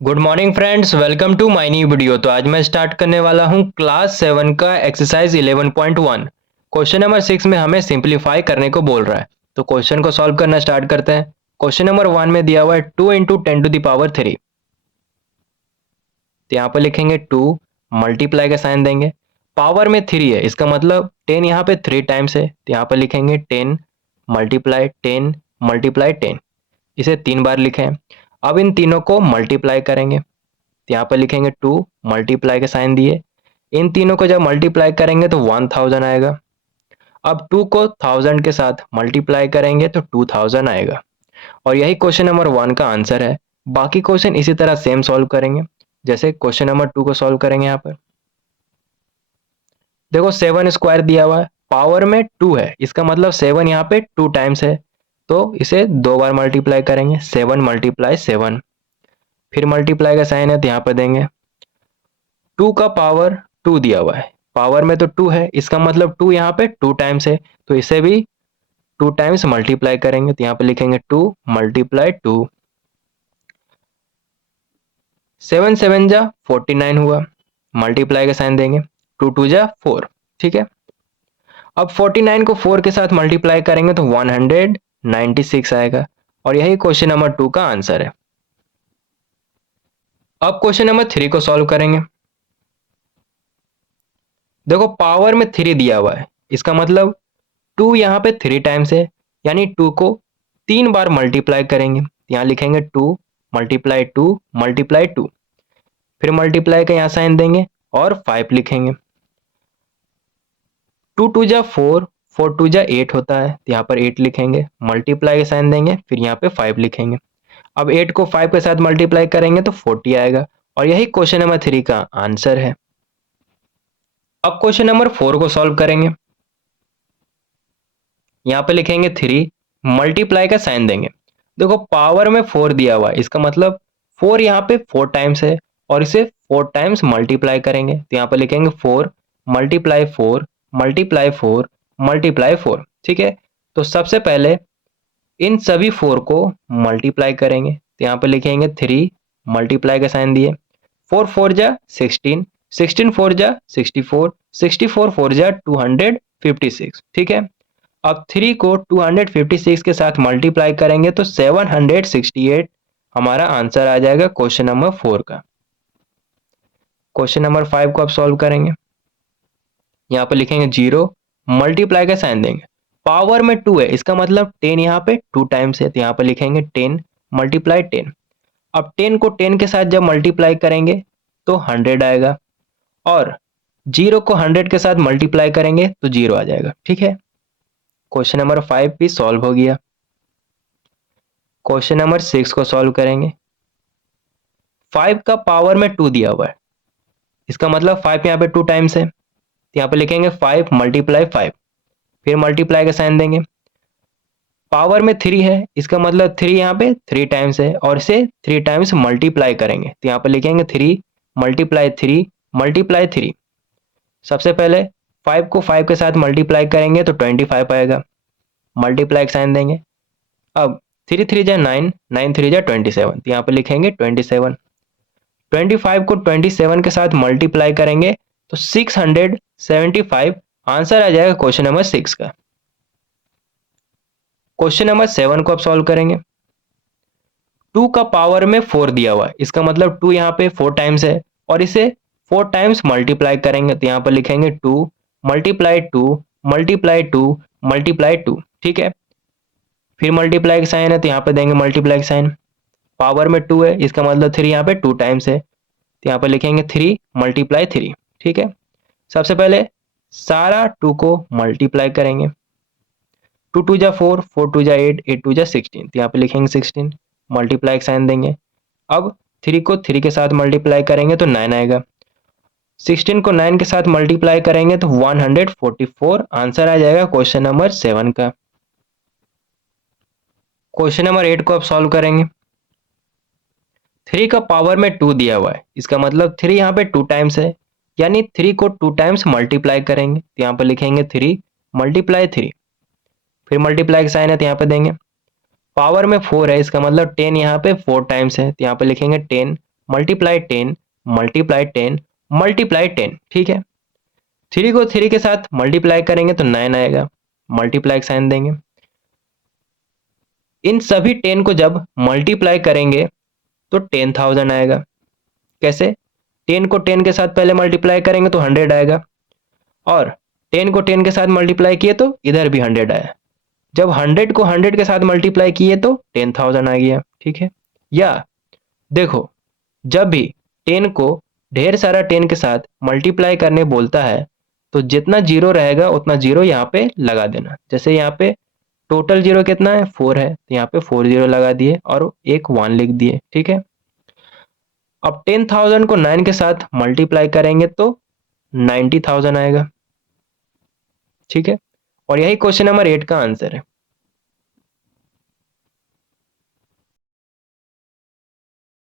Good morning friends, welcome to my new video. तो आज मैं स्टार्ट करने वाला हूं क्लास 7 का एक्सरसाइज 11.1। क्वेश्चन नंबर 6 में हमें सिंपलीफाई करने को बोल रहा है। तो क्वेश्चन को सॉल्व करना स्टार्ट करते हैं। क्वेश्चन नंबर 1 में दिया हुआ है 2 इंटू 10⁻3। तो यहाँ पर लिखेंगे 2, मल्टीप्लाई का साइन देंगे। पावर में 3 है, इसका मतलब 10 यहाँ पे 3 टाइम्स है, तो यहाँ पर लिखेंगे 10 मल्टीप्लाई 10 मल्टीप्लाई 10। इसे 3 बार लिखें। अब इन तीनों को मल्टीप्लाई करेंगे, तो यहाँ पर लिखेंगे 2, मल्टीप्लाई का साइन दिए। इन तीनों को जब मल्टीप्लाई करेंगे तो 1000 आएगा। अब 2 को 1000 के साथ मल्टीप्लाई करेंगे तो 2000 आएगा। और यही क्वेश्चन नंबर 1 का आंसर है। बाकी क्वेश्चन इसी तरह सेम सॉल्व करेंगे, जैसे क्वेश्चन नंबर 2 को सॉल्व करेंगे। यहाँ पर देखो 7 स्क्वायर दिया हुआ है, पावर में 2 है, इसका मतलब 7 यहाँ पे 2 टाइम्स है, तो इसे 2 बार मल्टीप्लाई करेंगे। 7 मल्टीप्लाई 7, फिर मल्टीप्लाई का साइन है तो यहाँ पर देंगे। 2 का पावर 2 दिया हुआ है, पावर में तो 2 है, इसका मतलब 2 यहाँ पे 2 टाइम्स है, तो इसे भी 2 टाइम्स मल्टीप्लाई करेंगे, तो यहाँ पे लिखेंगे 2 मल्टीप्लाई 2। 7 7 जा 49 हुआ, मल्टीप्लाई का साइन देंगे। 2 2 जा 4, ठीक है। अब 49 को 4 के साथ मल्टीप्लाई करेंगे तो 196 आएगा। और यही क्वेश्चन नंबर 2 का आंसर है। अब क्वेश्चन नंबर 3 को सॉल्व करेंगे। देखो पावर में 3 दिया हुआ है, इसका मतलब 2 यहाँ पे 3 टाइम्स है, यानी 2 को 3 बार मल्टीप्लाई करेंगे। यहाँ लिखेंगे 2 मल्टीप्लाई 2 मल्टीप्लाई 2, फिर मल्टीप्लाई का यहाँ साइन देंगे और 5 लिखेंगे। 2 2 जा 4, 4 2 जा 8 होता है, तो यहाँ पर 8 लिखेंगे, मल्टीप्लाई का साइन देंगे, फिर यहाँ पे 5 लिखेंगे। अब 8 को 5 के साथ मल्टीप्लाई करेंगे तो 40 आएगा। और यही क्वेश्चन नंबर 3 का आंसर है। अब क्वेश्चन नंबर 4 को सॉल्व करेंगे। यहाँ पे लिखेंगे 3, मल्टीप्लाई का साइन देंगे। देखो पावर में 4 दिया हुआ है, इसका मतलब 4 यहाँ पे 4 टाइम्स है, और इसे 4 टाइम्स मल्टीप्लाई करेंगे, तो यहाँ पे लिखेंगे 4 मल्टीप्लाई 4 मल्टीप्लाई 4 मल्टीप्लाई 4, ठीक है। तो सबसे पहले इन सभी 4 को मल्टीप्लाई करेंगे, तो यहाँ पे लिखेंगे 3 मल्टीप्लाई का साइन दिए। 4 4 जा 16, 16 4 जा 64, 64 4 जा 256, ठीक है। अब 3 को 256 के साथ मल्टीप्लाई करेंगे तो 768 हमारा आंसर आ जाएगा क्वेश्चन नंबर 4 का। क्वेश्चन नंबर 5 को अब सॉल्व करेंगे। यहाँ पे लिखेंगे 0, मल्टीप्लाई का साइन देंगे। पावर में 2 है, इसका मतलब 10 यहाँ पे 2 टाइम्स है, तो यहाँ पे लिखेंगे 10 मल्टीप्लाई 10। अब 10 को 10 के साथ जब मल्टीप्लाई करेंगे तो 100 आएगा, और 0 को 100 के साथ मल्टीप्लाई करेंगे तो 0 आ जाएगा, ठीक है। क्वेश्चन नंबर 5 भी सॉल्व हो गया। क्वेश्चन नंबर 6 को सॉल्व करेंगे। 5 का पावर में 2 दिया हुआ है, इसका मतलब 5 यहाँ पे 2 टाइम्स है, तो यहाँ पे लिखेंगे 5 मल्टीप्लाई 5, फिर मल्टीप्लाई का साइन देंगे। पावर में 3 है, इसका मतलब 3 यहाँ पे 3 टाइम्स है, और इसे 3 टाइम्स मल्टीप्लाई करेंगे, तो यहाँ पे लिखेंगे 3 मल्टीप्लाई 3 मल्टीप्लाई 3। सबसे पहले 5 को 5 के साथ मल्टीप्लाई करेंगे तो 25 आएगा, मल्टीप्लाई का साइन देंगे। अब 3 3 जा 9, 9 3 जा 27, तो यहाँ पे लिखेंगे 27। 25 को 27 के साथ मल्टीप्लाई करेंगे तो 675 आंसर आ जाएगा क्वेश्चन नंबर 6 का। क्वेश्चन नंबर 7 को अब सॉल्व करेंगे। 2 का पावर में 4 दिया हुआ है, इसका मतलब 2 यहाँ पे 4 टाइम्स है, और इसे 4 टाइम्स मल्टीप्लाई करेंगे, तो यहाँ पर लिखेंगे 2 मल्टीप्लाई 2 मल्टीप्लाई 2 मल्टीप्लाई 2, ठीक है। फिर मल्टीप्लाई का साइन है, तो यहाँ पे देंगे मल्टीप्लाई का साइन। पावर में 2 है, इसका मतलब 3 यहाँ पे 2 टाइम्स है, तो यहाँ पे लिखेंगे 3 मल्टीप्लाई 3, ठीक है। सबसे पहले सारा 2 को मल्टीप्लाई करेंगे। 2 2 जा 4, 4 2 जा 8, 8 2 जा 16, तो यहाँ पे लिखेंगे 16, मल्टीप्लाई का साइन देंगे। अब 3 को 3 के साथ मल्टीप्लाई करेंगे तो 9 आएगा। 16 को 9 के साथ मल्टीप्लाई करेंगे तो 144 आंसर आ जाएगा क्वेश्चन नंबर 7 का। क्वेश्चन नंबर 8 को अब सॉल्व करेंगे। 3 का पावर में 2 दिया हुआ है, इसका मतलब 3 यहाँ पे 2 टाइम्स है, यानी 3 को 2 टाइम्स मल्टीप्लाई करेंगे, तो यहाँ पे लिखेंगे 3 मल्टीप्लाई 3, फिर मल्टीप्लाई का साइन है तो यहाँ पे देंगे। पावर में 4 है, इसका मतलब 10 यहाँ पे 4 टाइम्स है, तो यहाँ पे लिखेंगे 10 मल्टीप्लाई 10 मल्टीप्लाई 10 मल्टीप्लाई 10, ठीक है। 3 को 3 के साथ मल्टीप्लाई करेंगे तो 9 आएगा, मल्टीप्लाई साइन देंगे। इन सभी 10 को जब मल्टीप्लाई करेंगे तो 10,000 आएगा। कैसे? 10 को 10 के साथ पहले मल्टीप्लाई करेंगे तो 100 आएगा, और 10 को 10 के साथ मल्टीप्लाई किए तो इधर भी 100 आया। जब 100 को 100 के साथ मल्टीप्लाई किए तो 10,000 आ गया, ठीक है। या देखो, जब भी 10 को ढेर सारा 10 के साथ मल्टीप्लाई करने बोलता है तो जितना जीरो रहेगा उतना जीरो यहाँ पे लगा देना। जैसे यहाँ पे टोटल जीरो कितना है? 4 है, तो यहाँ पे 4 जीरो लगा दिए और एक 1 लिख दिए, ठीक है। अब 10,000 को 9 के साथ मल्टीप्लाई करेंगे तो 90,000 आएगा, ठीक है। और यही क्वेश्चन नंबर 8 का आंसर है।